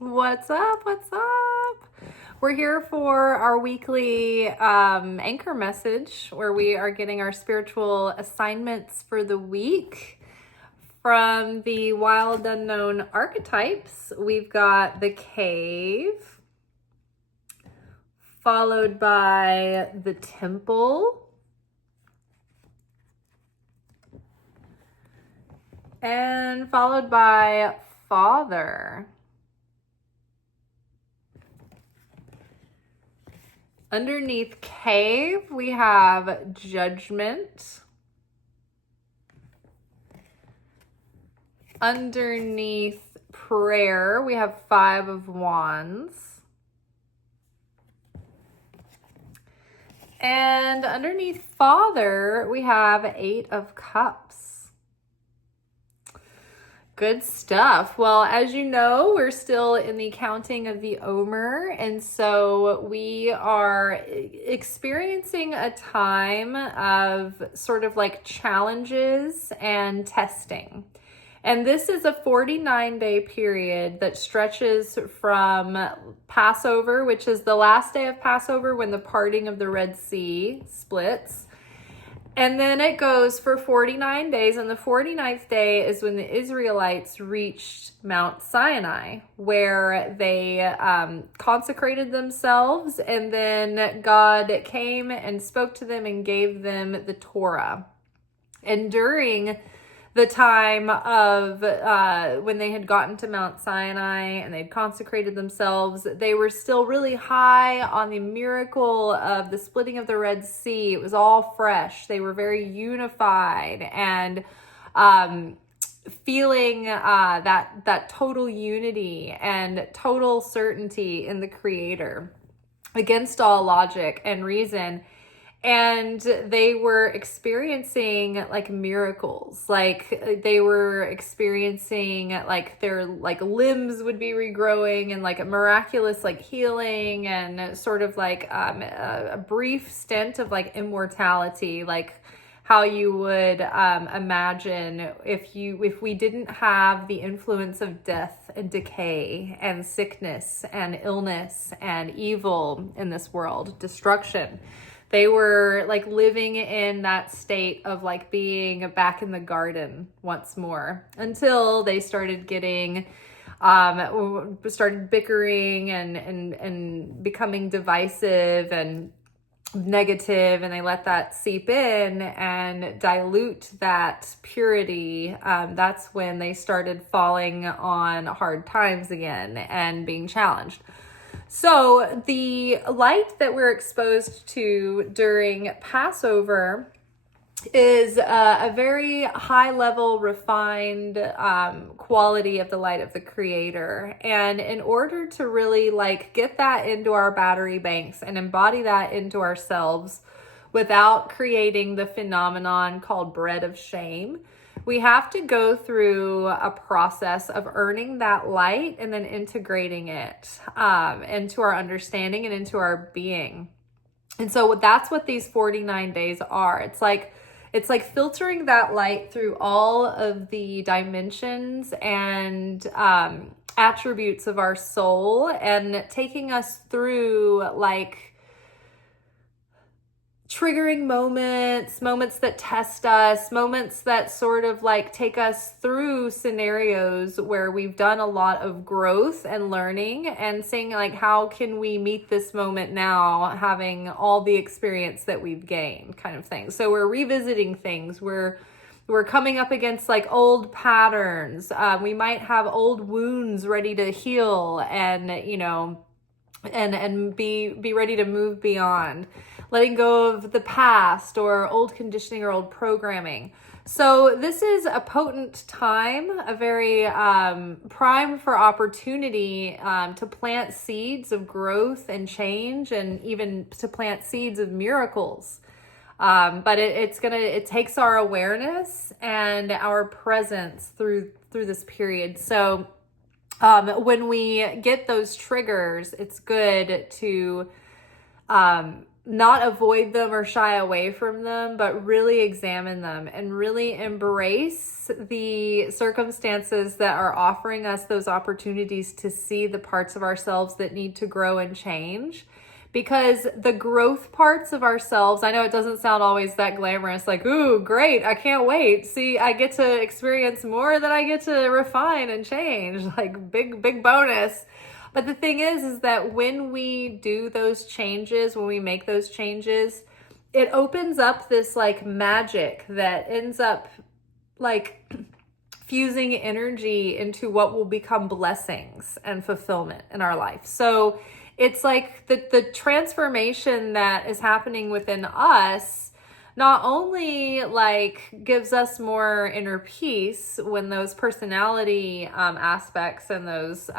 What's up? What's up? We're here for our weekly anchor message where we are getting our spiritual assignments for the week. From the wild unknown archetypes, we've got the cave, followed by the temple, and followed by father. Underneath cave, we have judgment. Underneath prayer, we have 5 of wands. And underneath father, we have 8 of cups. Good stuff. Well, as you know, we're still in the counting of the Omer, and so we are experiencing a time of sort of like challenges and testing. And this is a 49-day period that stretches from Passover, which is the last day of Passover when the parting of the Red Sea splits. And then it goes for 49 days, and the 49th day is when the Israelites reached Mt Sinai, where they consecrated themselves, and then God came and spoke to them and gave them the Torah. And during the time of when they had gotten to Mount Sinai and they'd consecrated themselves, they were still really high on the miracle of the splitting of the Red Sea. It was all fresh. They were very unified and feeling that total unity and total certainty in the Creator against all logic and reason. And they were experiencing like miracles, like they were experiencing like their like limbs would be regrowing and like a miraculous like healing and sort of like a brief stint of like immortality, like how you would imagine if we didn't have the influence of death and decay and sickness and illness and evil in this world, destruction. They were like living in that state of like being back in the garden once more until they started getting, started bickering and becoming divisive and negative, and they let that seep in and dilute that purity. That's when they started falling on hard times again and being challenged. So the light that we're exposed to during Passover is a very high level, refined quality of the light of the Creator. And in order to really like get that into our battery banks and embody that into ourselves without creating the phenomenon called bread of shame, we have to go through a process of earning that light and then integrating it into our understanding and into our being. And so that's what these 49 days are. It's like filtering that light through all of the dimensions and attributes of our soul and taking us through like triggering moments that test us, moments that sort of like take us through scenarios where we've done a lot of growth and learning and saying like, how can we meet this moment now, having all the experience that we've gained, kind of thing. So we're revisiting things. We're coming up against like old patterns. We might have old wounds ready to heal and, you know, and be ready to move beyond, letting go of the past or old conditioning or old programming. So this is a potent time, a very prime for opportunity to plant seeds of growth and change, and even to plant seeds of miracles. But it takes our awareness and our presence through this period. So when we get those triggers, it's good to not avoid them or shy away from them, but really examine them and really embrace the circumstances that are offering us those opportunities to see the parts of ourselves that need to grow and change. Because the growth parts of ourselves, I know it doesn't sound always that glamorous, like, ooh, great, I can't wait. See, I get to experience more than I get to refine and change, like big bonus. But the thing is that when we do those changes, when we make those changes, it opens up this like magic that ends up like fusing energy into what will become blessings and fulfillment in our life. So it's like the transformation that is happening within us not only like gives us more inner peace when those personality aspects and those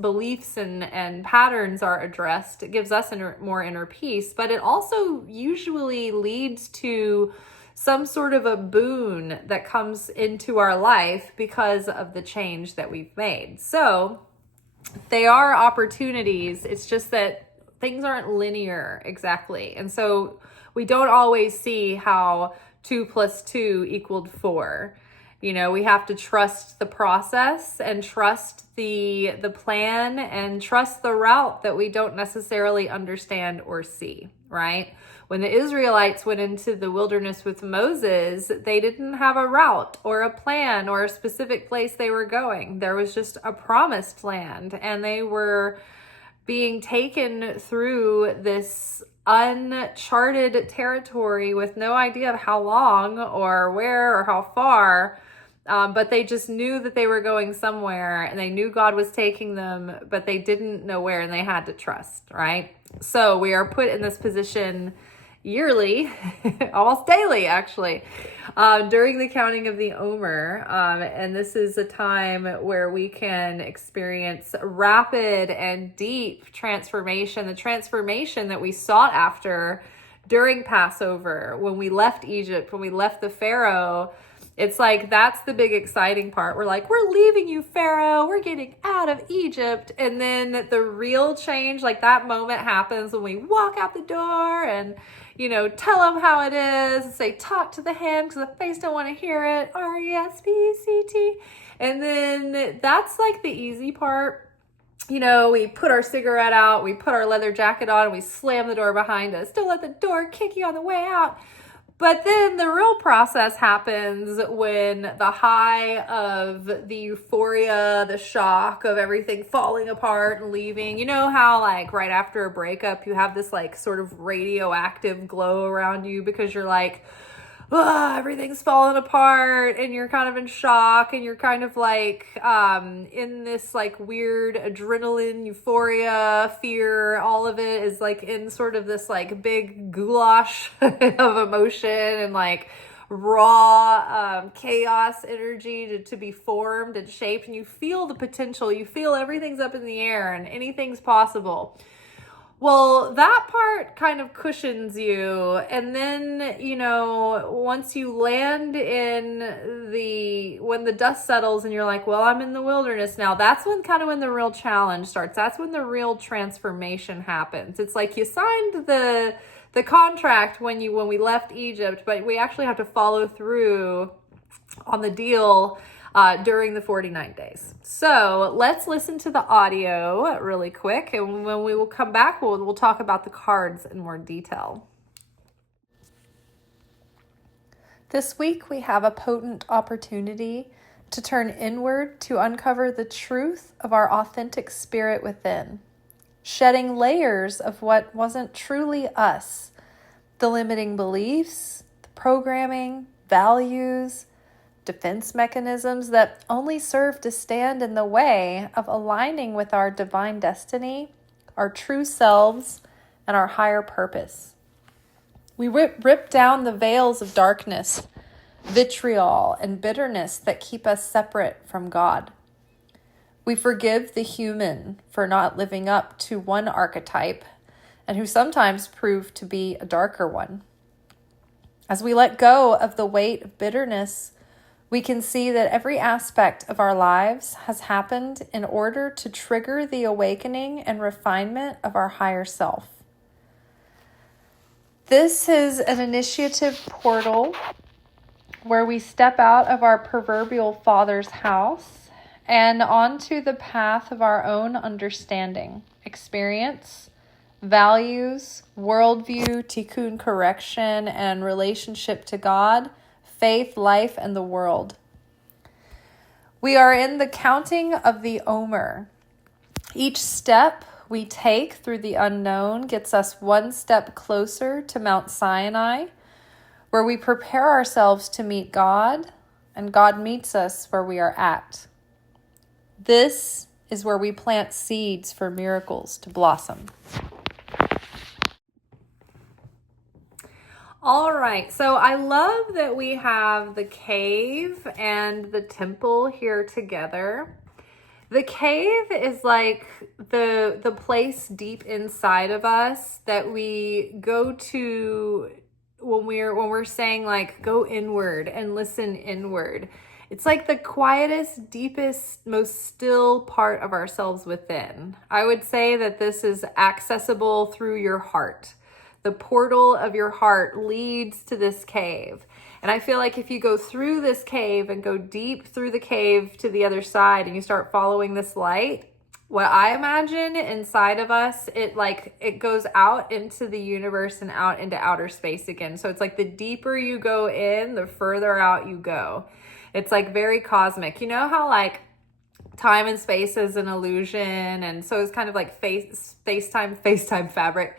beliefs and patterns are addressed. It gives us more inner peace, but it also usually leads to some sort of a boon that comes into our life because of the change that we've made. So they are opportunities. It's just that things aren't linear exactly. And so we don't always see how 2 + 2 = 4. You know, we have to trust the process and trust the plan and trust the route that we don't necessarily understand or see, right? When the Israelites went into the wilderness with Moses, they didn't have a route or a plan or a specific place they were going. There was just a promised land, and they were being taken through this uncharted territory with no idea of how long or where or how far. But they just knew that they were going somewhere, and they knew God was taking them, but they didn't know where, and they had to trust, right? So we are put in this position yearly, almost daily actually, during the counting of the Omer. And this is a time where we can experience rapid and deep transformation, the transformation that we sought after during Passover, when we left Egypt, when we left the Pharaoh. It's like, that's the big exciting part. We're like, we're leaving you, Pharaoh. We're getting out of Egypt. And then the real change, like that moment happens when we walk out the door and, you know, tell them how it is and say, talk to the hand because the face don't want to hear it. RESPCT. And then that's like the easy part. You know, we put our cigarette out, we put our leather jacket on, and we slam the door behind us. Don't let the door kick you on the way out. But then the real process happens when the high of the euphoria, the shock of everything falling apart and leaving. You know how like right after a breakup, you have this like sort of radioactive glow around you because you're like, everything's falling apart and you're kind of in shock and you're kind of like in this like weird adrenaline, euphoria, fear. All of it is like in sort of this like big goulash of emotion and like raw chaos energy to be formed and shaped, and you feel the potential. You feel everything's up in the air and anything's possible. Well, that part kind of cushions you. And then, you know, once you land when the dust settles and you're like, well, I'm in the wilderness now, that's when the real challenge starts. That's when the real transformation happens. It's like you signed the contract when we left Egypt, but we actually have to follow through on the deal during the 49 days. So let's listen to the audio really quick, and when we will come back, we'll talk about the cards in more detail. This week we have a potent opportunity to turn inward to uncover the truth of our authentic spirit within, shedding layers of what wasn't truly us, the limiting beliefs, the programming, values, defense mechanisms that only serve to stand in the way of aligning with our divine destiny, our true selves, and our higher purpose. We rip down the veils of darkness, vitriol, and bitterness that keep us separate from God. We forgive the human for not living up to one archetype and who sometimes prove to be a darker one. As we let go of the weight of bitterness, we can see that every aspect of our lives has happened in order to trigger the awakening and refinement of our higher self. This is an initiative portal where we step out of our proverbial father's house and onto the path of our own understanding, experience, values, worldview, tikkun correction, and relationship to God, faith, life, and the world. We are in the counting of the Omer. Each step we take through the unknown gets us one step closer to Mt Sinai, where we prepare ourselves to meet God, and God meets us where we are at. This is where we plant seeds for miracles to blossom. All right, so I love that we have the cave and the temple here together. The cave is like the place deep inside of us that we go to when we're saying like go inward and listen inward. It's like the quietest, deepest, most still part of ourselves within. I would say that this is accessible through your heart. The portal of your heart leads to this cave. And I feel like if you go through this cave and go deep through the cave to the other side and you start following this light, what I imagine inside of us, it goes out into the universe and out into outer space again. So it's like the deeper you go in, the further out you go. It's like very cosmic. You know how like time and space is an illusion, and so it's kind of like space-time fabric,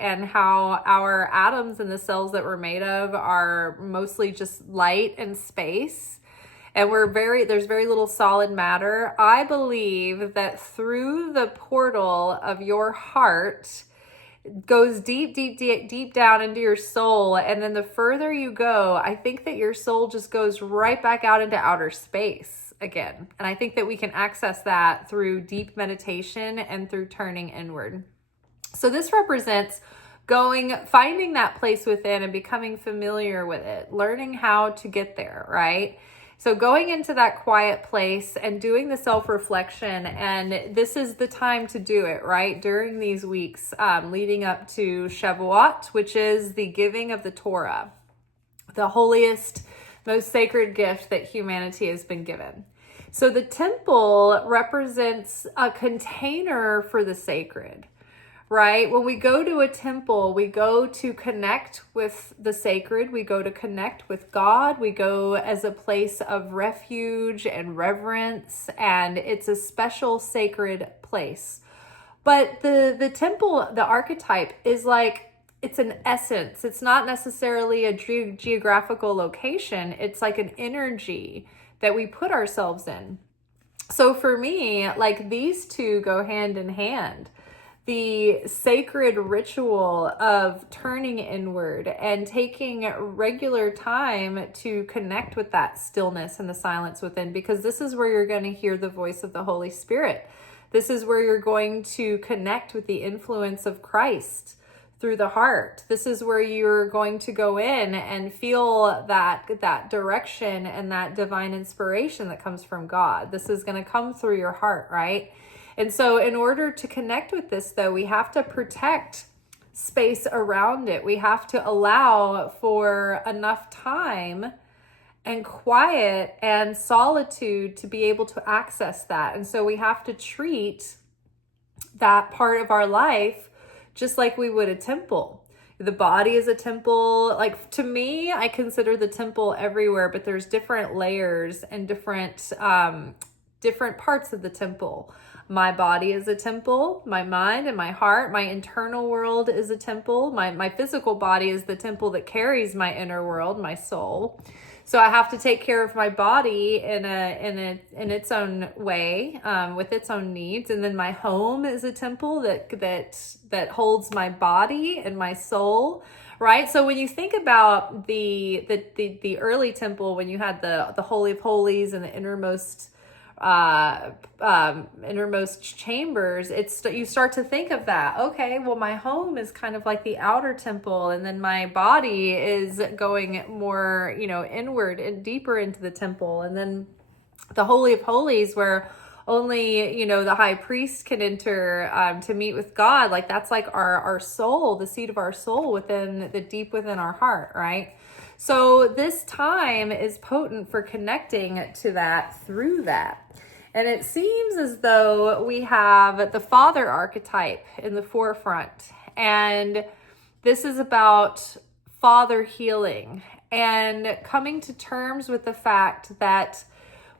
and how our atoms and the cells that we're made of are mostly just light and space, and there's very little solid matter. I believe that through the portal of your heart goes deep down into your soul, and then the further you go, I think that your soul just goes right back out into outer space again. And I think that we can access that through deep meditation and through turning inward. So this represents finding that place within and becoming familiar with it, learning how to get there, right? So going into that quiet place and doing the self-reflection, and this is the time to do it, right? During these weeks leading up to Shavuot, which is the giving of the Torah, the holiest, most sacred gift that humanity has been given. So the temple represents a container for the sacred. Right? When we go to a temple, we go to connect with the sacred. We go to connect with God. We go as a place of refuge and reverence, and it's a special sacred place. But the temple, the archetype is like, it's an essence. It's not necessarily a geographical location. It's like an energy that we put ourselves in. So for me, like these two go hand in hand. The sacred ritual of turning inward and taking regular time to connect with that stillness and the silence within, because this is where you're going to hear the voice of the Holy Spirit. This is where you're going to connect with the influence of Christ through the heart. This is where you're going to go in and feel that direction and that divine inspiration that comes from God. This is going to come through your heart, right? And so in order to connect with this, though, we have to protect space around it. We have to allow for enough time and quiet and solitude to be able to access that. And so we have to treat that part of our life just like we would a temple. The body is a temple. Like to me, I consider the temple everywhere, but there's different layers and different parts of the temple. My body is a temple, my mind and my heart, my internal world is a temple. My physical body is the temple that carries my inner world, my soul. So I have to take care of my body in its own way, with its own needs. And then my home is a temple that holds my body and my soul. Right. So when you think about the early temple, when you had the Holy of Holies and the innermost chambers, you start to think of that. Okay, well, my home is kind of like the outer temple, and then my body is going more, inward and deeper into the temple, and then the Holy of Holies, where only, you know, the high priest can enter to meet with God. Like that's like our soul, the seat of our soul within the deep within our heart, right? So this time is potent for connecting to that through that. And it seems as though we have the father archetype in the forefront. And this is about father healing and coming to terms with the fact that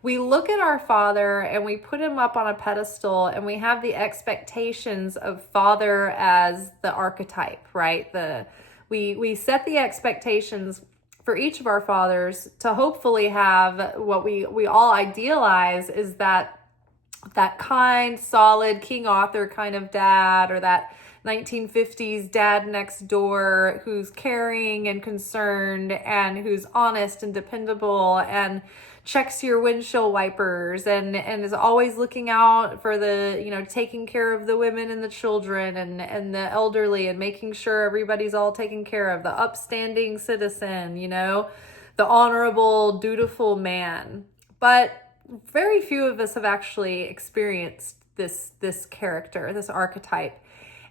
we look at our father and we put him up on a pedestal, and we have the expectations of father as the archetype, right? We set the expectations for each of our fathers to hopefully have what we all idealize is that kind, solid King Arthur kind of dad, or that 1950s dad next door who's caring and concerned and who's honest and dependable and checks your windshield wipers and is always looking out for the, you know, taking care of the women and the children and the elderly and making sure everybody's all taken care of, the upstanding citizen, you know, the honorable, dutiful man. But very few of us have actually experienced this character, this archetype.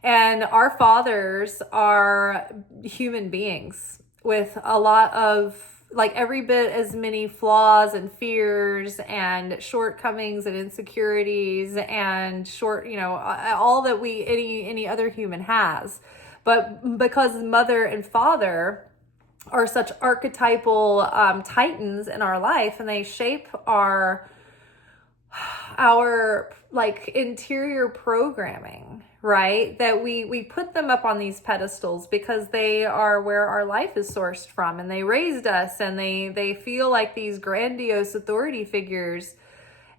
And our fathers are human beings with a lot of, like, every bit as many flaws and fears and shortcomings and insecurities and all that any other human has. But because mother and father are such archetypal titans in our life, and they shape our like interior programming, right? That we put them up on these pedestals because they are where our life is sourced from, and they raised us, and they feel like these grandiose authority figures,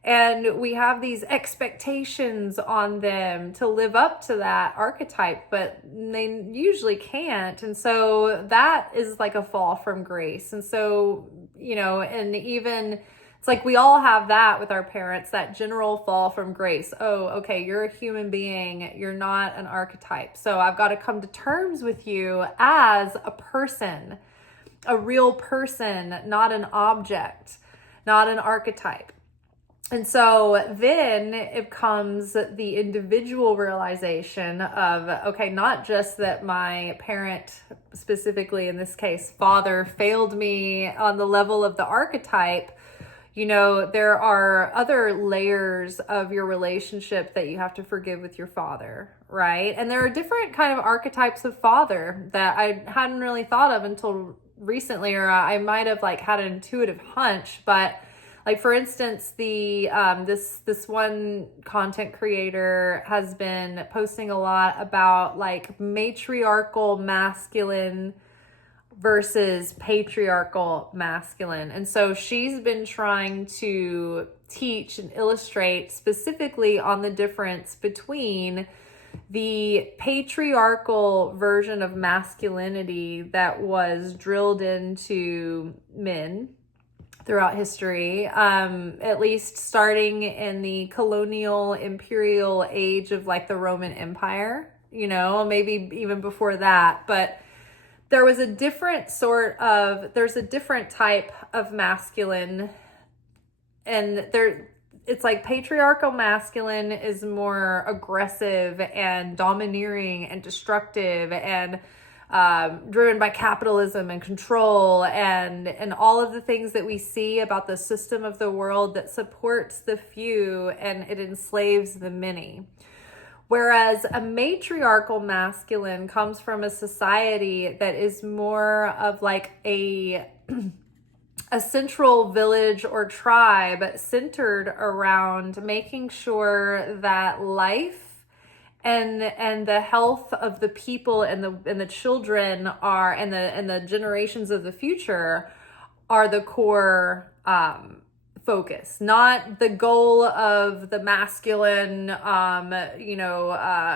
and we have these expectations on them to live up to that archetype, but they usually can't. And so that is like a fall from grace. And so, you know, and even it's like we all have that with our parents, that general fall from grace. Oh, okay, you're a human being. You're not an archetype. So I've got to come to terms with you as a person, a real person, not an object, not an archetype. And so then it comes the individual realization of, okay, not just that my parent, specifically in this case, father, failed me on the level of the archetype. You know, there are other layers of your relationship that you have to forgive with your father, right? And there are different kind of archetypes of father that I hadn't really thought of until recently, or I might have like had an intuitive hunch. But like, for instance, the this one content creator has been posting a lot about like matriarchal masculine versus patriarchal masculine. And so she's been trying to teach and illustrate specifically on the difference between the patriarchal version of masculinity that was drilled into men throughout history, at least starting in the colonial imperial age of like the Roman Empire, you know, maybe even before that. But there was a different there's a different type of masculine, and it's like patriarchal masculine is more aggressive and domineering and destructive and driven by capitalism and control and all of the things that we see about the system of the world that supports the few and it enslaves the many. Whereas a matriarchal masculine comes from a society that is more of like a central village or tribe centered around making sure that life and the health of the people and the children are and the generations of the future are the core focus, not the goal of the masculine,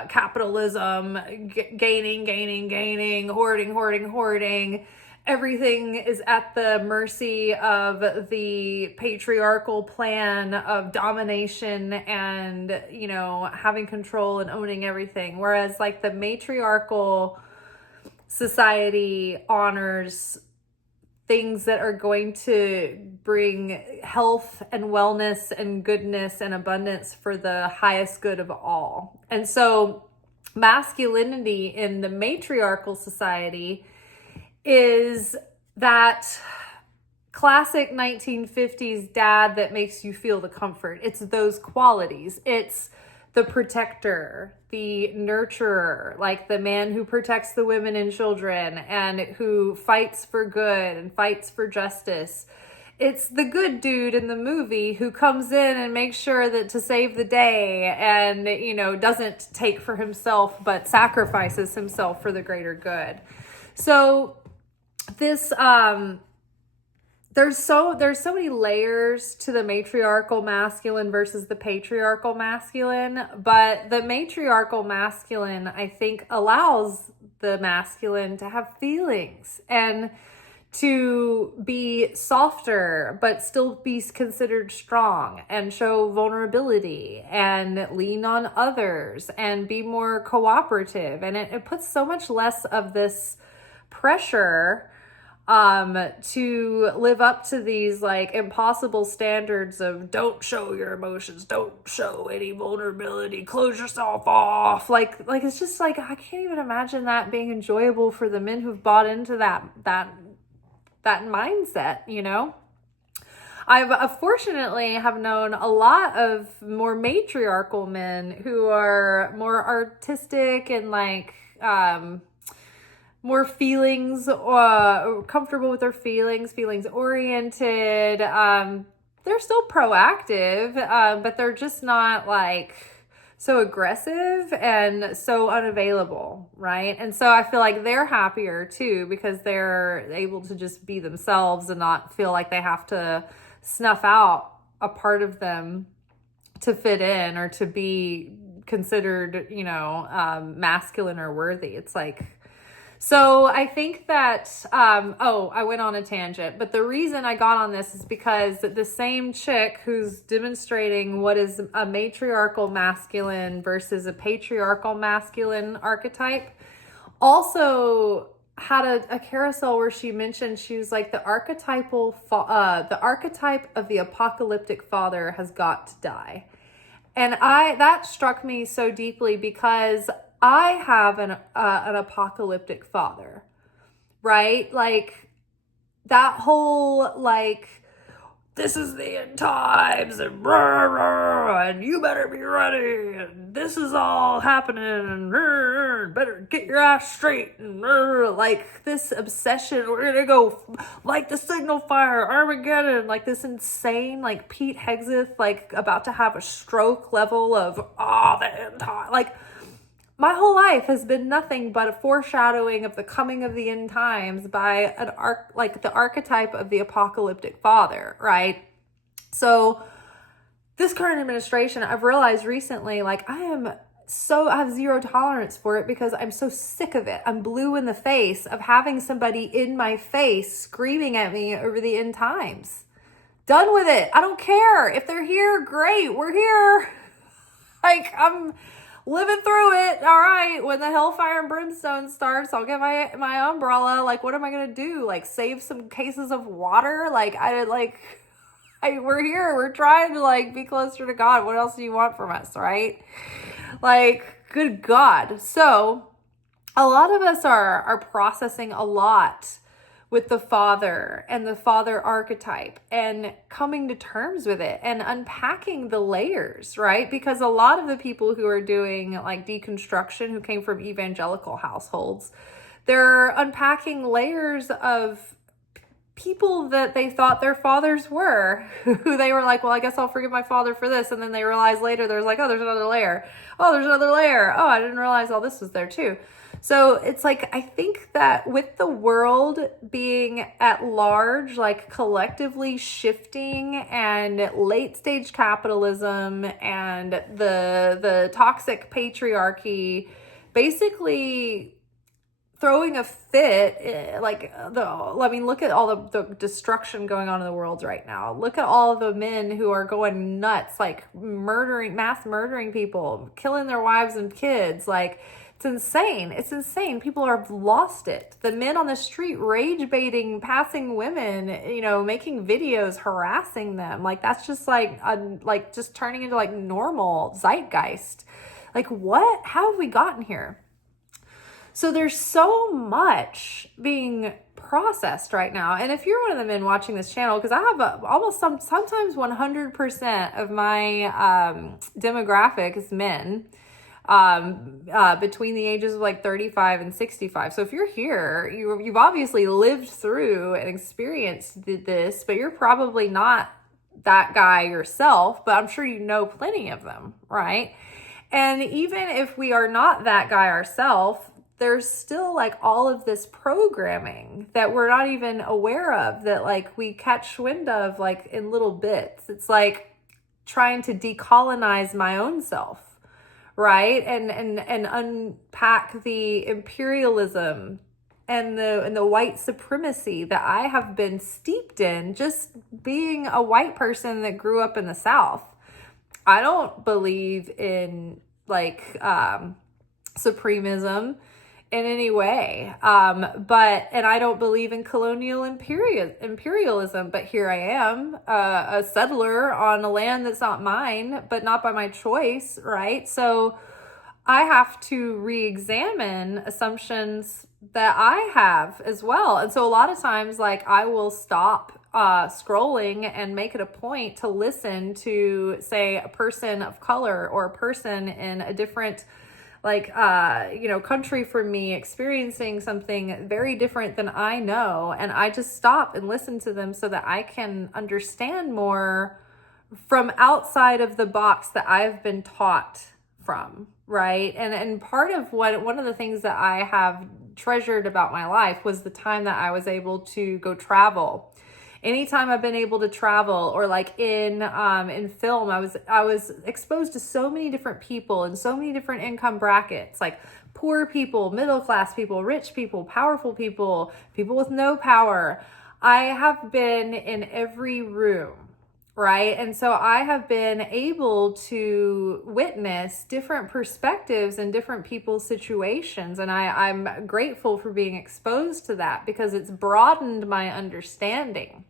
capitalism, gaining, hoarding. Everything is at the mercy of the patriarchal plan of domination and, you know, having control and owning everything. Whereas like the matriarchal society honors things that are going to bring health and wellness and goodness and abundance for the highest good of all. And so masculinity in the matriarchal society is that classic 1950s dad that makes you feel the comfort. It's those qualities. It's the protector, the nurturer, like the man who protects the women and children and who fights for good and fights for justice. It's the good dude in the movie who comes in and makes sure that to save the day and, you know, doesn't take for himself, but sacrifices himself for the greater good. So this, there's so many layers to the matriarchal masculine versus the patriarchal masculine, but the matriarchal masculine, I think, allows the masculine to have feelings and to be softer, but still be considered strong and show vulnerability and lean on others and be more cooperative. And it puts so much less of this pressure to live up to these like impossible standards of don't show your emotions, don't show any vulnerability, close yourself off. Like it's just like, I can't even imagine that being enjoyable for the men who've bought into that mindset, you know? I've fortunately have known a lot of more matriarchal men who are more artistic and like, more feelings, comfortable with their feelings oriented. They're still proactive, but they're just not like so aggressive and so unavailable, right? And so I feel like they're happier too because they're able to just be themselves and not feel like they have to snuff out a part of them to fit in or to be considered, you know, masculine or worthy. It's like, so I think that, I went on a tangent, but the reason I got on this is because the same chick who's demonstrating what is a matriarchal masculine versus a patriarchal masculine archetype also had a carousel where she mentioned, she was like, the archetype of the apocalyptic father has got to die. And that struck me so deeply because I have an apocalyptic father, right? Like that whole, like, this is the end times and rah, rah, and you better be ready and this is all happening and better get your ass straight and like this obsession. We're going to go like the signal fire, Armageddon, like this insane, like Pete Hegseth, like about to have a stroke level of, the end time. Like, my whole life has been nothing but a foreshadowing of the coming of the end times by the archetype of the apocalyptic father, right? So this current administration, I've realized recently, like I have zero tolerance for it because I'm so sick of it. I'm blue in the face of having somebody in my face screaming at me over the end times. Done with it. I don't care. If they're here, great. We're here. Like, I'm living through it. All right. When the hellfire and brimstone starts, I'll get my umbrella. Like, what am I going to do? Like, save some cases of water? We're here. We're trying to like be closer to God. What else do you want from us? Right? Like, good God. So a lot of us are processing a lot with the father and the father archetype and coming to terms with it and unpacking the layers, right? Because a lot of the people who are doing like deconstruction, who came from evangelical households, they're unpacking layers of people that they thought their fathers were, who they were like, well, I guess I'll forgive my father for this. And then they realized later, there's like, there's another layer. Oh, there's another layer. Oh, I didn't realize all this was there too. So it's like, I think that with the world being at large, like collectively shifting and late stage capitalism and the toxic patriarchy basically throwing a fit, look at all the destruction going on in the world right now. Look at all the men who are going nuts, like mass murdering people, killing their wives and kids. Like, it's insane. It's insane. People have lost it. The men on the street rage baiting, passing women, making videos, harassing them. Like, that's just just turning into like normal zeitgeist. Like, what? How have we gotten here? So there's so much being processed right now. And if you're one of the men watching this channel, because I have sometimes 100% of my demographic is men between the ages of like 35 and 65. So if you're here, you've obviously lived through and experienced this, but you're probably not that guy yourself, but I'm sure you know plenty of them, right? And even if we are not that guy ourselves, there's still like all of this programming that we're not even aware of, that like we catch wind of like in little bits. It's like trying to decolonize my own self, right? And unpack the imperialism and the white supremacy that I have been steeped in, just being a white person that grew up in the South. I don't believe in like supremism in any way. And I don't believe in colonial imperialism, but here I am, a settler on a land that's not mine, but not by my choice, right? So I have to re-examine assumptions that I have as well. And so a lot of times, like, I will stop scrolling and make it a point to listen to, say, a person of color or a person in a different country from me, experiencing something very different than I know. And I just stop and listen to them so that I can understand more from outside of the box that I've been taught from, right? And part of one of the things that I have treasured about my life was the time that I was able to go travel. Anytime I've been able to travel, or like in film, I was exposed to so many different people and so many different income brackets, like poor people, middle class people, rich people, powerful people, people with no power. I have been in every room, right? And so I have been able to witness different perspectives and different people's situations. And I'm grateful for being exposed to that, because it's broadened my understanding,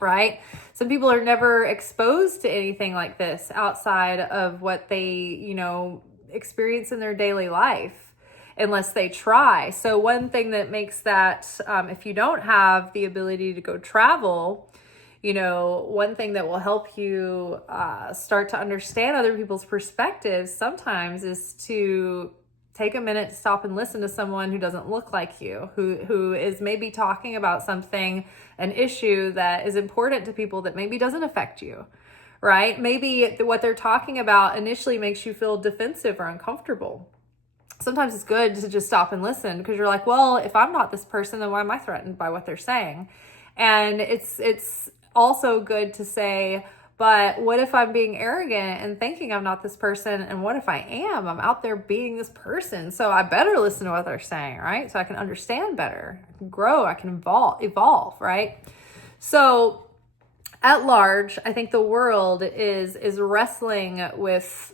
right? Some people are never exposed to anything like this outside of what they, experience in their daily life, unless they try. So one thing that makes that, if you don't have the ability to go travel, one thing that will help you start to understand other people's perspectives sometimes is to take a minute to stop and listen to someone who doesn't look like you, who is maybe talking about something, an issue that is important to people that maybe doesn't affect you, right? Maybe what they're talking about initially makes you feel defensive or uncomfortable. Sometimes it's good to just stop and listen, because you're like, well, if I'm not this person, then why am I threatened by what they're saying? And it's also good to say, but what if I'm being arrogant and thinking I'm not this person? And what if I am? I'm out there being this person. So I better listen to what they're saying, right? So I can understand better, I can grow, I can evolve, right? So at large, I think the world is wrestling with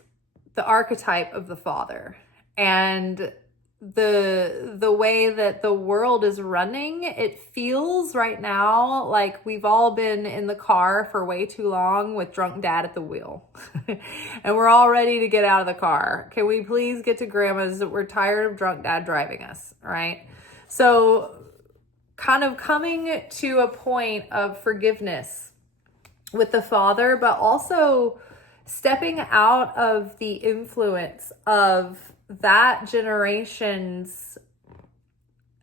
the archetype of the father. And the way that the world is running, it feels right now like we've all been in the car for way too long with drunk dad at the wheel. And we're all ready to get out of the car. Can we please get to grandma's? We're tired of drunk dad driving us, right? So kind of coming to a point of forgiveness with the father, but also stepping out of the influence of that generation's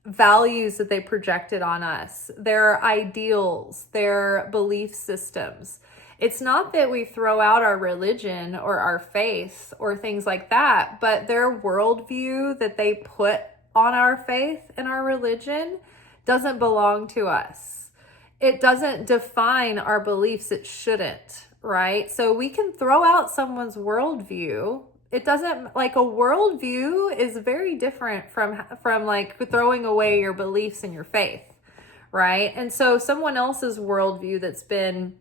values that they projected on us, their ideals, their belief systems. It's not that we throw out our religion or our faith or things like that, but their worldview that they put on our faith and our religion doesn't belong to us. It doesn't define our beliefs. It shouldn't, right? So we can throw out someone's worldview It doesn't, like, a worldview is very different from like throwing away your beliefs and your faith, right? And so someone else's worldview that's been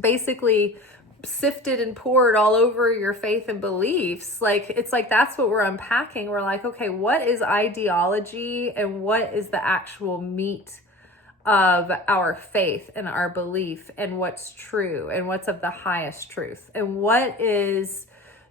basically sifted and poured all over your faith and beliefs, like, it's like that's what we're unpacking. We're like, okay, what is ideology and what is the actual meat of our faith and our belief, and what's true and what's of the highest truth, and what is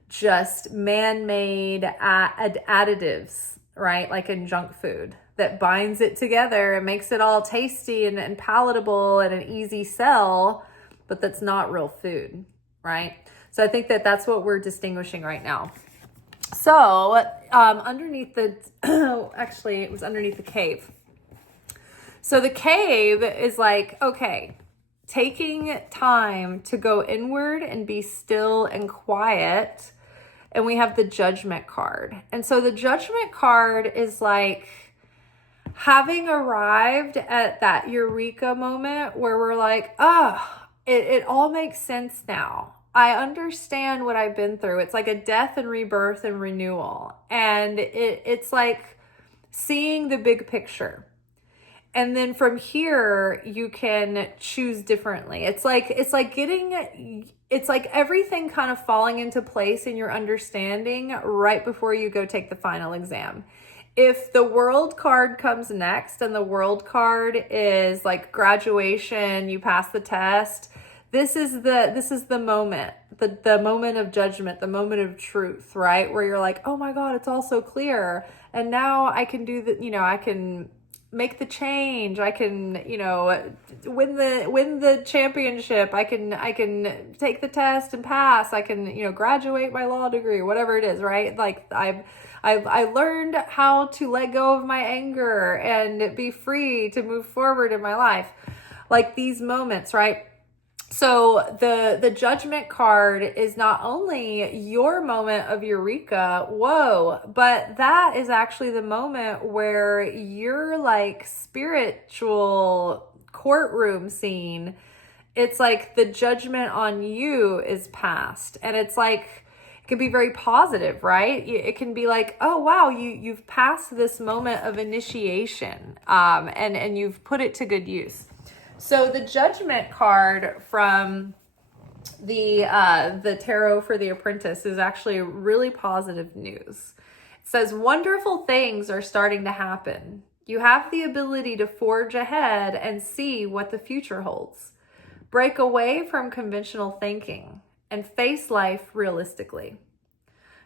just man-made additives, right? Like in junk food that binds it together and makes it all tasty and palatable and an easy sell, but that's not real food, right? So I think that that's what we're distinguishing right now. So underneath the, actually it was underneath the cave. So the cave is like, okay, taking time to go inward and be still and quiet. And we have the judgment card. And so the judgment card is like having arrived at that eureka moment where we're like, it all makes sense now. I understand what I've been through. It's like a death and rebirth and renewal. And it's like seeing the big picture. And then from here, you can choose differently. It's like everything kind of falling into place in your understanding right before you go take the final exam. If the world card comes next and the world card is like graduation, you pass the test, this is the moment, the moment of judgment, the moment of truth, right? Where you're like, oh my God, it's all so clear. And now I can do I can make the change. I can, win the championship. I can take the test and pass. I can, graduate my law degree, whatever it is, right? Like I learned how to let go of my anger and be free to move forward in my life. Like these moments, right? So the judgment card is not only your moment of eureka, whoa, but that is actually the moment where your like spiritual courtroom scene, it's like the judgment on you is passed. And it's like, it can be very positive, right? It can be like, oh wow, you've passed this moment of initiation, and you've put it to good use. So the judgment card from the Tarot for the Apprentice is actually really positive news. It says, wonderful things are starting to happen. You have the ability to forge ahead and see what the future holds. Break away from conventional thinking and face life realistically.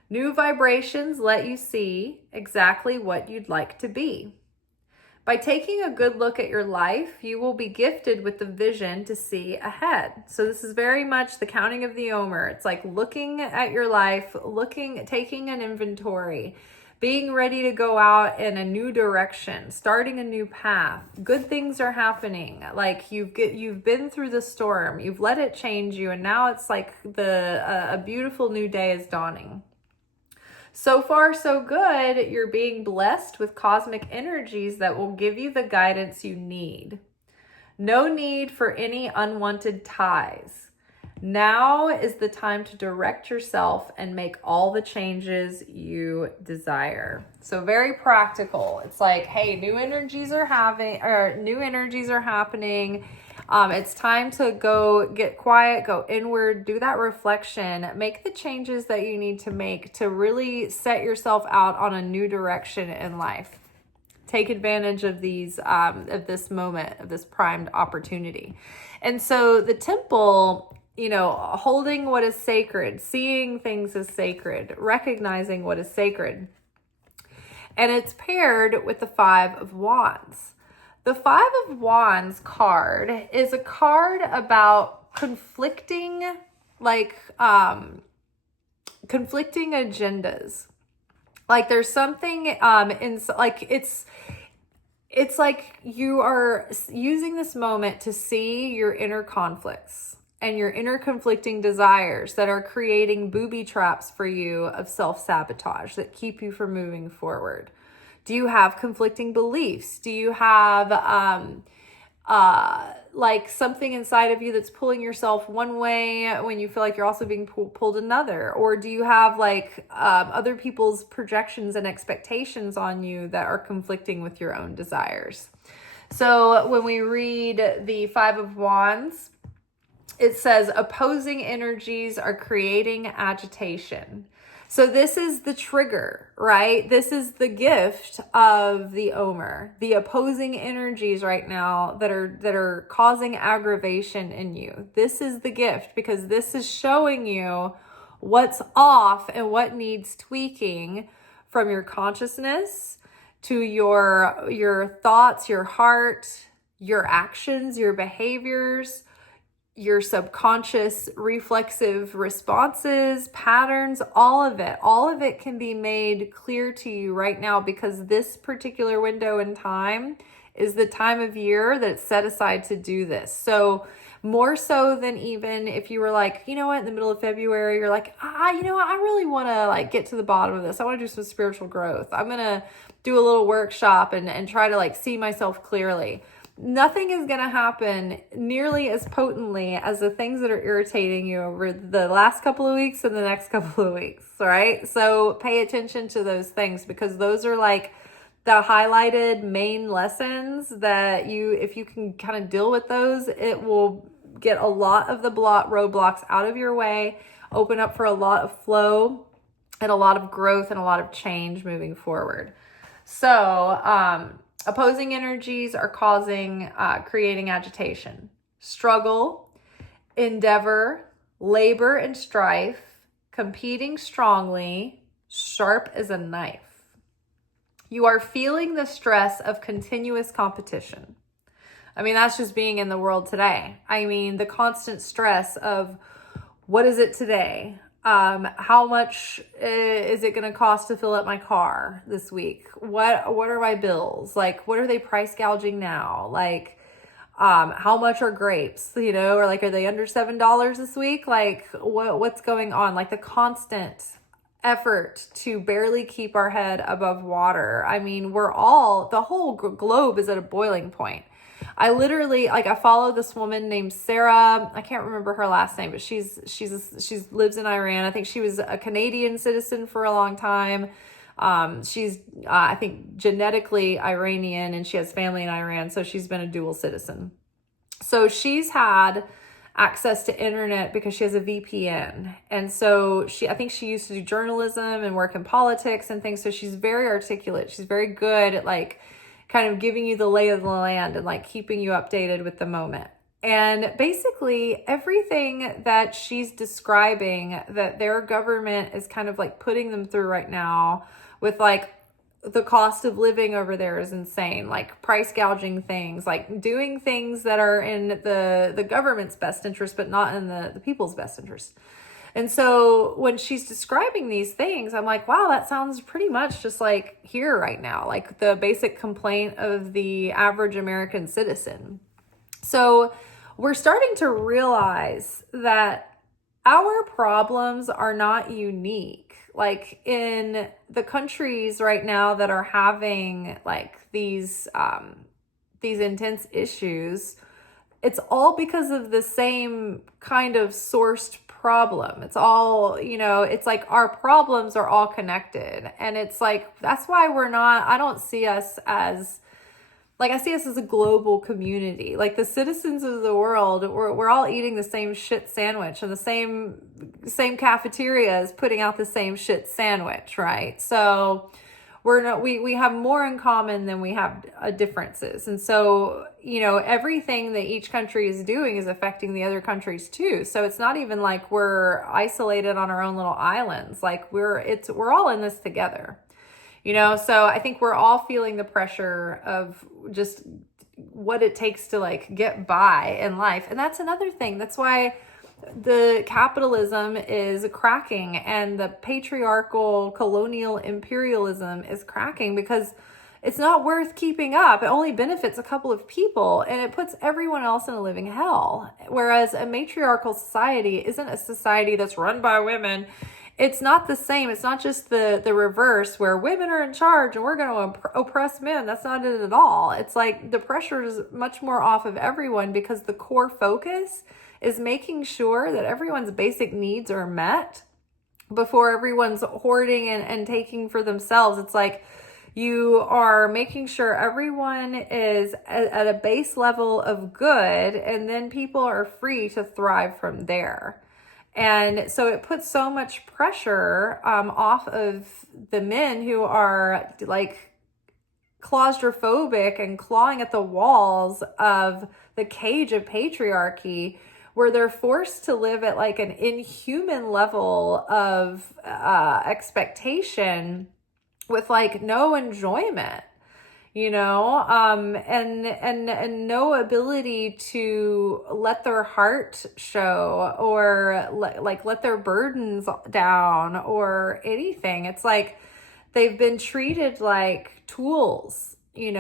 New vibrations let you see exactly what you'd like to be. By taking a good look at your life, you will be gifted with the vision to see ahead. So this is very much the counting of the Omer. It's like looking at your life, taking an inventory, being ready to go out in a new direction, starting a new path. Good things are happening. Like you've been through the storm, you've let it change you, and now it's like a beautiful new day is dawning. So far, so good. You're being blessed with cosmic energies that will give you the guidance you need. No need for any unwanted ties. Now is the time to direct yourself and make all the changes you desire. So very practical. It's like, hey, new energies are happening. It's time to go get quiet, go inward, do that reflection, make the changes that you need to make to really set yourself out on a new direction in life. Take advantage of of this moment, of this primed opportunity. And so the temple, holding what is sacred, seeing things as sacred, recognizing what is sacred. And it's paired with the 5 of Wands. The 5 of Wands card is a card about conflicting agendas. Like there's something it's like you are using this moment to see your inner conflicts and your inner conflicting desires that are creating booby traps for you of self-sabotage that keep you from moving forward. Do you have conflicting beliefs? Do you have like something inside of you that's pulling yourself one way when you feel like you're also being pulled another? Or do you have like other people's projections and expectations on you that are conflicting with your own desires? So when we read the Five of Wands, it says opposing energies are creating agitation. So this is the trigger, right? This is the gift of the Omer, the opposing energies right now that are causing aggravation in you. This is the gift, because this is showing you what's off and what needs tweaking from your consciousness to your thoughts, your heart, your actions, your behaviors, your subconscious reflexive responses, patterns, all of it can be made clear to you right now, because this particular window in time is the time of year that it's set aside to do this. So more so than even if you were like, you know what, in the middle of February, you're like, you know what, I really want to like get to the bottom of this. I want to do some spiritual growth. I'm going to do a little workshop and try to like see myself clearly. Nothing is going to happen nearly as potently as the things that are irritating you over the last couple of weeks and the next couple of weeks, right? So pay attention to those things, because those are like the highlighted main lessons that if you can kind of deal with those, it will get a lot of the roadblocks out of your way, open up for a lot of flow and a lot of growth and a lot of change moving forward. So, opposing energies are creating agitation, struggle, endeavor, labor and strife, competing strongly, sharp as a knife. You are feeling the stress of continuous competition. I mean, that's just being in the world today. I mean, the constant stress of what is it today? How much is it going to cost to fill up my car this week? What are my bills? Like, what are they price gouging now? Like, how much are grapes, or like, are they under $7 this week? Like what's going on? Like the constant effort to barely keep our head above water. I mean, the whole globe is at a boiling point. I literally, I follow this woman named Sarah. I can't remember her last name, but she lives in Iran. I think she was a Canadian citizen for a long time. She's, I think, genetically Iranian, and she has family in Iran, so she's been a dual citizen. So she's had access to internet because she has a VPN. And so I think she used to do journalism and work in politics and things. So she's very articulate. She's very good at kind of giving you the lay of the land and keeping you updated with the moment. And basically everything that she's describing that their government is kind of putting them through right now with the cost of living over there is insane. Price gouging things, doing things that are in the government's best interest, but not in the people's best interest. And so when she's describing these things, I'm like, wow, that sounds pretty much just like here right now, the basic complaint of the average American citizen. So we're starting to realize that our problems are not unique. In the countries right now that are having these intense issues, it's all because of the same kind of sourced problem. It's all, it's our problems are all connected. And it's that's why I don't see us as, I see us as a global community. The citizens of the world, we're all eating the same shit sandwich, and the same cafeteria is putting out the same shit sandwich, right? So we have more in common than we have differences. And so, everything that each country is doing is affecting the other countries too. So it's not even we're isolated on our own little islands. We're all in this together, so I think we're all feeling the pressure of just what it takes to get by in life. And that's another thing. That's why the capitalism is cracking and the patriarchal colonial imperialism is cracking, because it's not worth keeping up. It only benefits a couple of people and it puts everyone else in a living hell. Whereas a matriarchal society isn't a society that's run by women it's not the same. It's not just the reverse where women are in charge and we're going to oppress men. That's not it at all. It's like the pressure is much more off of everyone, because the core focus is making sure that everyone's basic needs are met before everyone's hoarding and taking for themselves. It's like you are making sure everyone is at a base level of good, and then people are free to thrive from there. And so it puts so much pressure off of the men who are like claustrophobic and clawing at the walls of the cage of patriarchy, where they're forced to live at like an inhuman level of expectation with like no enjoyment, and no ability to let their heart show, or let their burdens down or anything. It's like they've been treated like tools, be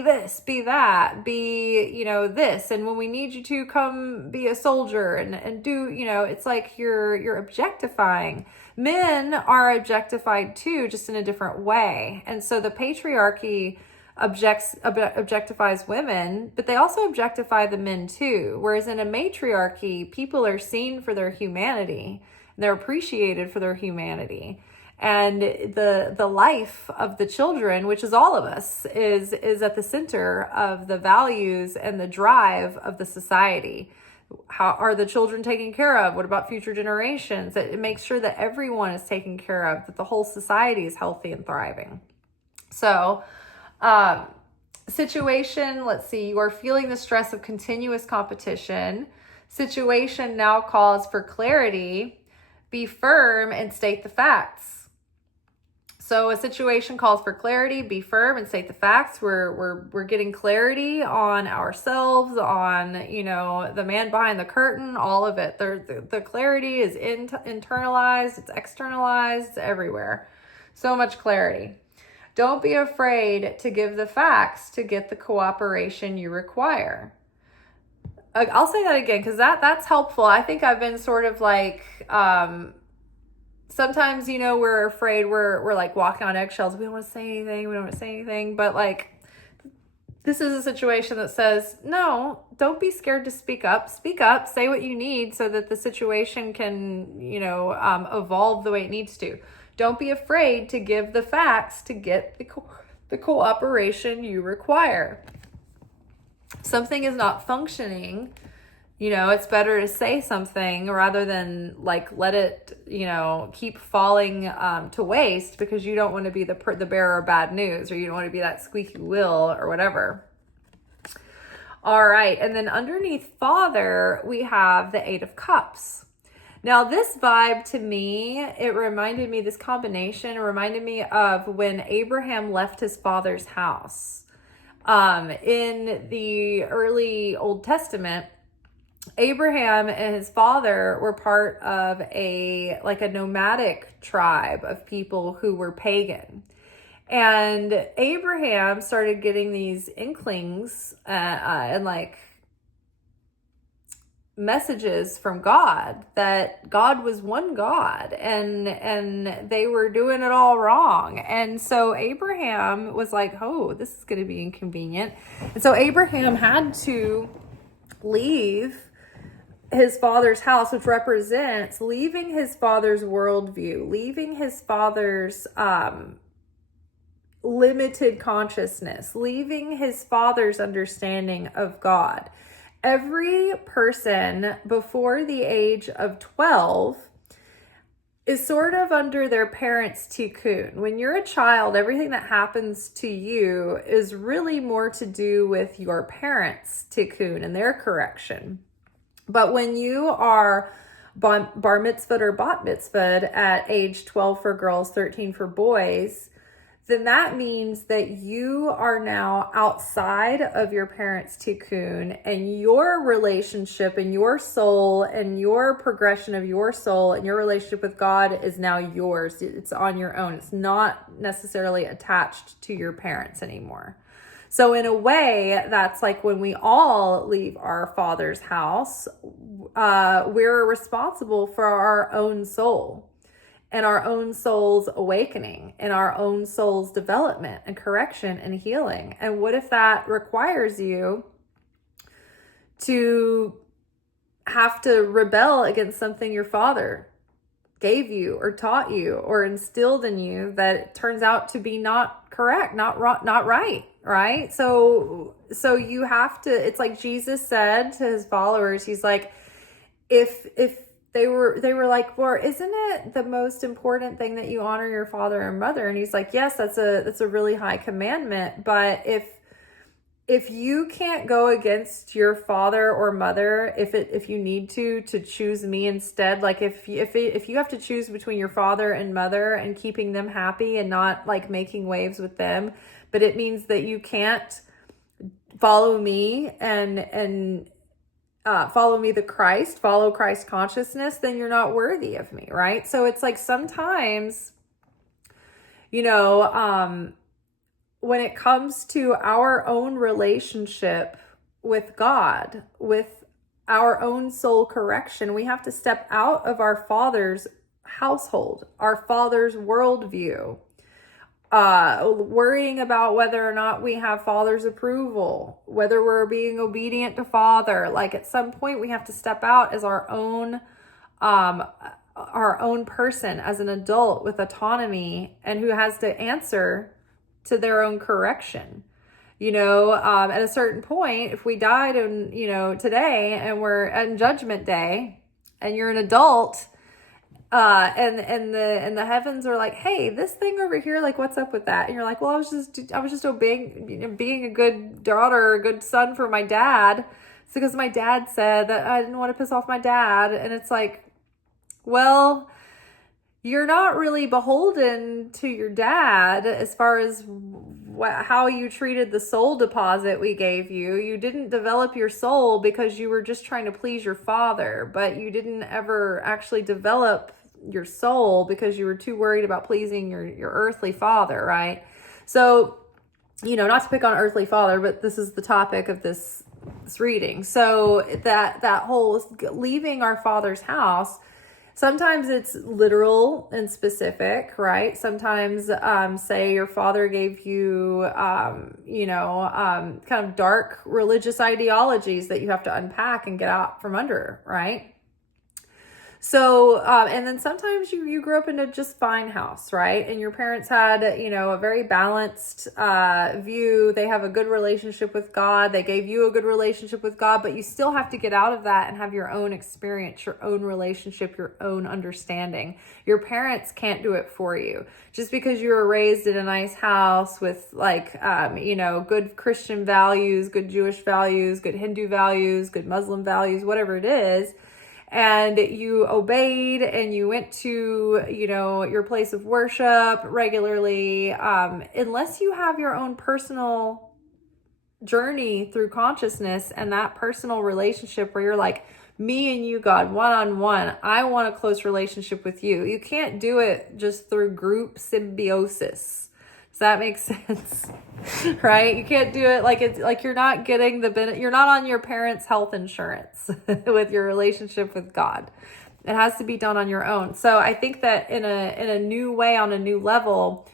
this, be that, be, this. And when we need you to come be a soldier and do, it's like you're objectifying. Men are objectified too, just in a different way. And so the patriarchy objectifies women, but they also objectify the men too. Whereas in a matriarchy, people are seen for their humanity, and they're appreciated for their humanity. And the life of the children, which is all of us, is at the center of the values and the drive of the society. How are the children taken care of? What about future generations? It makes sure that everyone is taken care of, that the whole society is healthy and thriving. So, situation, let's see, you are feeling the stress of continuous competition. Situation now calls for clarity. Be firm and state the facts. So a situation calls for clarity, be firm and state the facts. We're getting clarity on ourselves, on, the man behind the curtain, all of it. The clarity is internalized, it's externalized, it's everywhere. So much clarity. Don't be afraid to give the facts to get the cooperation you require. I'll say that again, because that's helpful. I think I've been sort of like, sometimes, we're afraid, we're like walking on eggshells. We don't want to say anything. But like, this is a situation that says, no, don't be scared to speak up, say what you need so that the situation can, evolve the way it needs to. Don't be afraid to give the facts to get the cooperation you require. Something is not functioning. It's better to say something rather than like let it, keep falling to waste, because you don't want to be the bearer of bad news, or you don't want to be that squeaky wheel or whatever. All right. And then underneath Father, we have the 8 of Cups. Now this vibe to me, this combination reminded me of when Abraham left his father's house. In the early Old Testament, Abraham and his father were part of a nomadic tribe of people who were pagan. And Abraham started getting these inklings and messages from God that God was one God, and they were doing it all wrong. And so Abraham was like, oh, this is going to be inconvenient. And so Abraham had to leave his father's house, which represents leaving his father's worldview, leaving his father's limited consciousness, leaving his father's understanding of God. Every person before the age of 12 is sort of under their parents' tikkun. When you're a child, everything that happens to you is really more to do with your parents' tikkun and their correction. But when you are bar mitzvahed or bat mitzvahed at age 12 for girls, 13 for boys, then that means that you are now outside of your parents' tikkun, and your relationship and your soul and your progression of your soul and your relationship with God is now yours. It's on your own. It's not necessarily attached to your parents anymore. So in a way, that's like when we all leave our Father's house, we're responsible for our own soul and our own soul's awakening and our own soul's development and correction and healing. And what if that requires you to have to rebel against something your father gave you or taught you or instilled in you that turns out to be not correct, not right, right? So you have to, it's like Jesus said to his followers, he's like, if they were like, well, isn't it the most important thing that you honor your father and mother? And he's like, yes, that's a really high commandment. But if you can't go against your father or mother, if you need to choose me instead, like if you have to choose between your father and mother and keeping them happy and not like making waves with them, but it means that you can't follow me and follow me follow Christ consciousness, then you're not worthy of me, right? So it's like sometimes, when it comes to our own relationship with God, with our own soul correction, we have to step out of our Father's household, our Father's worldview, worrying about whether or not we have Father's approval, whether we're being obedient to Father. Like at some point we have to step out as our own person, as an adult with autonomy and who has to answer to their own correction. At a certain point, if we died today and we're in Judgment Day and you're an adult, and the heavens are like, hey, this thing over here, like, what's up with that? And you're like, well, I was just obeying, being a good daughter or a good son for my dad. It's because my dad said that I didn't want to piss off my dad. And it's like, well, you're not really beholden to your dad as far as how you treated the soul deposit we gave you. You didn't develop your soul because you were just trying to please your father, but you didn't ever actually develop your soul because you were too worried about pleasing your earthly father, right? So, not to pick on earthly father, but this is the topic of this reading. So that whole leaving our Father's house, sometimes it's literal and specific, right? Sometimes, say your father gave you, kind of dark religious ideologies that you have to unpack and get out from under, right? So, and then sometimes you grew up in a just fine house, right? And your parents had, a very balanced view. They have a good relationship with God. They gave you a good relationship with God, but you still have to get out of that and have your own experience, your own relationship, your own understanding. Your parents can't do it for you. Just because you were raised in a nice house with good Christian values, good Jewish values, good Hindu values, good Muslim values, whatever it is, and you obeyed and you went to, your place of worship regularly, unless you have your own personal journey through consciousness and that personal relationship where you're like, me and you, God, one-on-one, I want a close relationship with you. You can't do it just through group symbiosis. Does that make sense? Right? You can't do it like it's like you're not getting you're not on your parents' health insurance with your relationship with God. It has to be done on your own. So I think that in a new way, on a new level,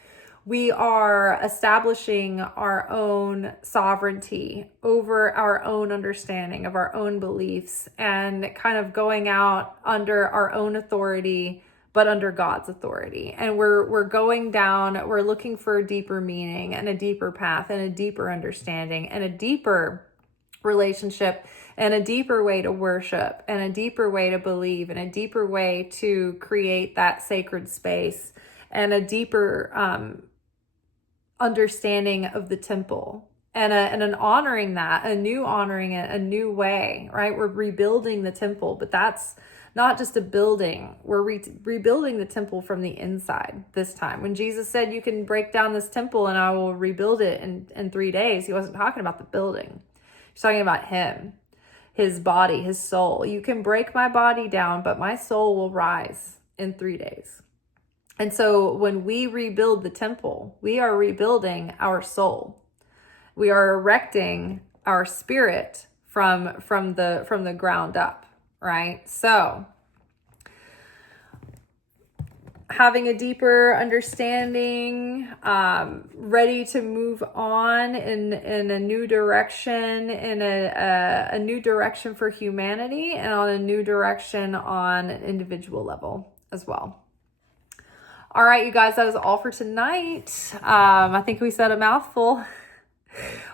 we are establishing our own sovereignty over our own understanding of our own beliefs and kind of going out under our own authority, but under God's authority. And we're going down, we're looking for a deeper meaning and a deeper path and a deeper understanding and a deeper relationship and a deeper way to worship and a deeper way to believe and a deeper way to create that sacred space and a deeper understanding of the temple and an honoring that, honoring it, a new way, right? We're rebuilding the temple, but that's not just a building. We're rebuilding the temple from the inside this time. When Jesus said, you can break down this temple and I will rebuild it in 3 days, he wasn't talking about the building. He's talking about him, his body, his soul. You can break my body down, but my soul will rise in 3 days. And so when we rebuild the temple, we are rebuilding our soul. We are erecting our spirit from the ground up, right? So having a deeper understanding, ready to move on in a new direction, in a new direction for humanity, and on a new direction on an individual level as well. All right, you guys, that is all for tonight. I think we said a mouthful.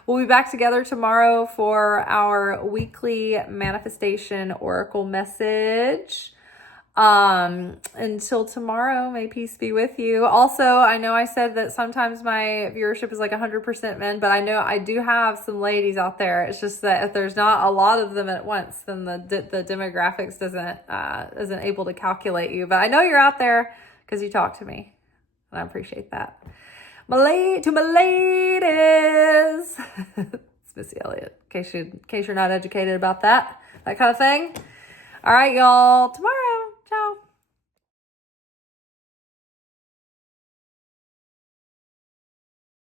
We'll be back together tomorrow for our weekly manifestation oracle message. Until tomorrow, may peace be with you. Also, I know I said that sometimes my viewership is like 100% men, but I know I do have some ladies out there. It's just that if there's not a lot of them at once, then the demographics isn't able to calculate you. But I know you're out there because you talk to me, and I appreciate that. To my ladies, it's Missy Elliott. In case you're not educated about that kind of thing. All right, y'all. Tomorrow.